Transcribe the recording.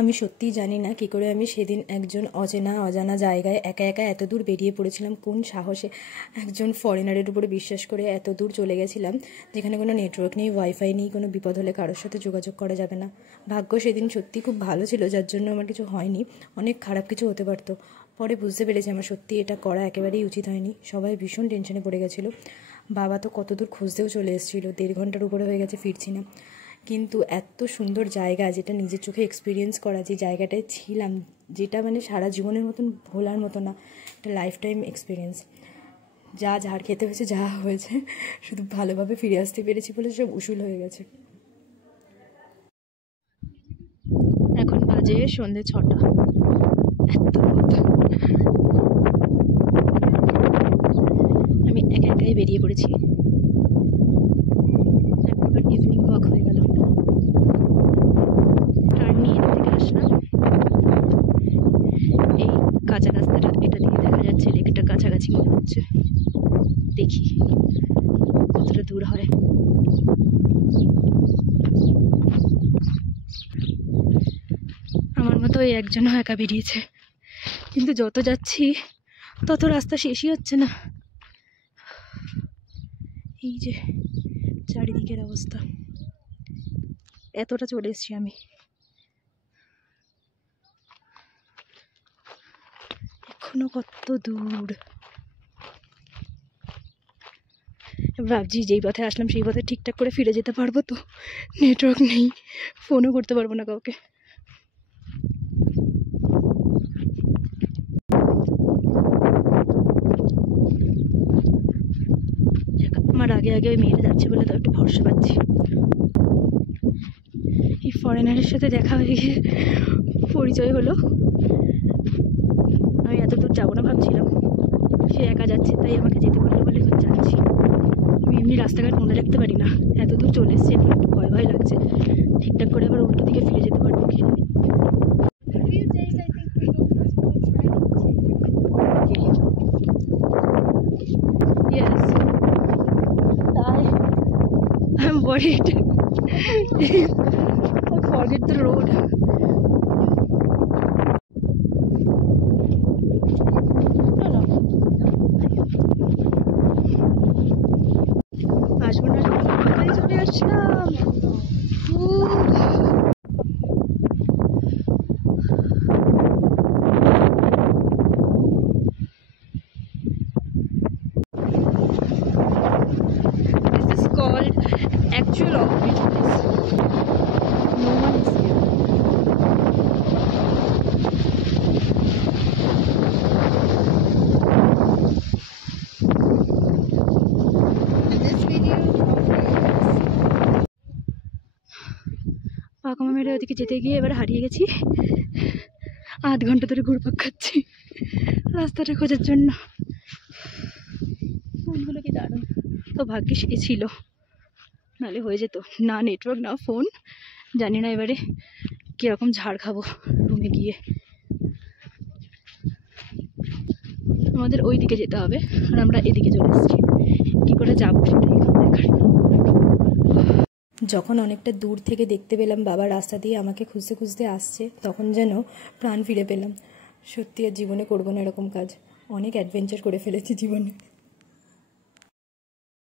আমি সত্যিই জানি না কী করে আমি সেদিন একজন অজানা জায়গায় একা একা এত দূর বেরিয়ে পড়েছিলাম। কোন সাহসে একজন ফরেনারের উপরে বিশ্বাস করে এত দূর চলে গেছিলাম, যেখানে কোনো নেটওয়ার্ক নেই, ওয়াইফাই নেই, কোনো বিপদ হলে কারোর সাথে যোগাযোগ করা যাবে না। ভাগ্য সেদিন সত্যি খুব ভালো ছিল, যার জন্য আমার কিছু হয়নি। অনেক খারাপ কিছু হতে পারতো। পরে বুঝতে পেরেছি আমার সত্যি এটা করা একেবারেই উচিত হয়নি। সবাই ভীষণ টেনশনে পড়ে গেছিলো। বাবা তো কত দূর খুঁজতেও চলে এসেছিলো, 1.5 ঘন্টার উপরে হয়ে গেছে, ফিরছি না। কিন্তু এত সুন্দর জায়গা, যেটা নিজের চোখে এক্সপিরিয়েন্স করা, যে জায়গাটায় ছিলাম, যেটা মানে সারা জীবনের মতন ভোলার মতো না, একটা লাইফ টাইম এক্সপিরিয়েন্স। যা ঝাড় খেতে হয়েছে, যা হয়েছে, শুধু ভালোভাবে ফিরে আসতে পেরেছি বলে সব উসুল হয়ে গেছে। এখন বাজে সন্ধ্যে 6টা। এত রোদ। আমি একা একাই বেরিয়ে পড়েছি। একবার ইভিনিং ওয়াক হয়ে গেল। টার্ন নিয়ে থেকে আসলাম। এই কাঁচা রাস্তাটা, এটা দিয়ে দেখা যাচ্ছে লেকটা কাছাকাছি মনে হচ্ছে। দেখি কতটা দূর হয়। আমার মতো ওই একজনও একা বেরিয়েছে, কিন্তু যত যাচ্ছি তত রাস্তা শেষই হচ্ছে না। এই যে চারিদিকের অবস্থা, এতটা চলে এসছি আমি। এখনো কত দূর। ভাবছি যেই পথে আসলাম সেই পথে ঠিকঠাক করে ফিরে যেতে পারবো তো? নেটওয়ার্ক নেই, ফোনও করতে পারবো না কাউকে। আমার আগে আগে ওই মেয়েটা যাচ্ছে বলে তো একটু ভরসা পাচ্ছি। এই ফরেনারের সাথে দেখা হয়ে গিয়ে পরিচয় হলো। আমি এত দূর যাবো না ভাবছিলাম, সে একা যাচ্ছে তাই আমাকে যেতে বললো বলে যাচ্ছি। আমি এমনি রাস্তাঘাট মনে রাখতে পারি না, এত দূর চলে এসেছি, এখন একটু ভয় ভয় লাগছে। ঠিকঠাক করে আবার উল্টো দিকে ফিরে যেতে পারবো কি? Yes, I'm worried. I forget the road. আসবো না, কোথায় চলে আসলাম। This is called actual off-beat place. No one is here. পাকামা মেরে ওদিকে যেতে গিয়ে এবার হারিয়ে গেছি। 8 ঘন্টা ধরে ঘুরপাক খাচ্ছি রাস্তাটা খোঁজার জন্য। ফুলগুলো কি দারুণ, তো ভাগ্যিস এ ছিল, নাহলে হয়ে যেত না নেটওয়ার্ক না ফোন। জানি না এবারে কীরকম ঝাড় খাবো রুমে গিয়ে। আমাদের ওই দিকে যেতে হবে আর আমরা এদিকে চলে এসেছি। কী করে যাবো সেটাই দেখার। যখন অনেকটা দূর থেকে দেখতে পেলাম বাবা রাস্তা দিয়ে আমাকে খুঁজতে খুঁজতে আসছে, তখন যেন প্রাণ ফিরে পেলাম। সত্যি আর জীবনে করবো না এরকম কাজ। অনেক অ্যাডভেঞ্চার করে ফেলেছি জীবনে।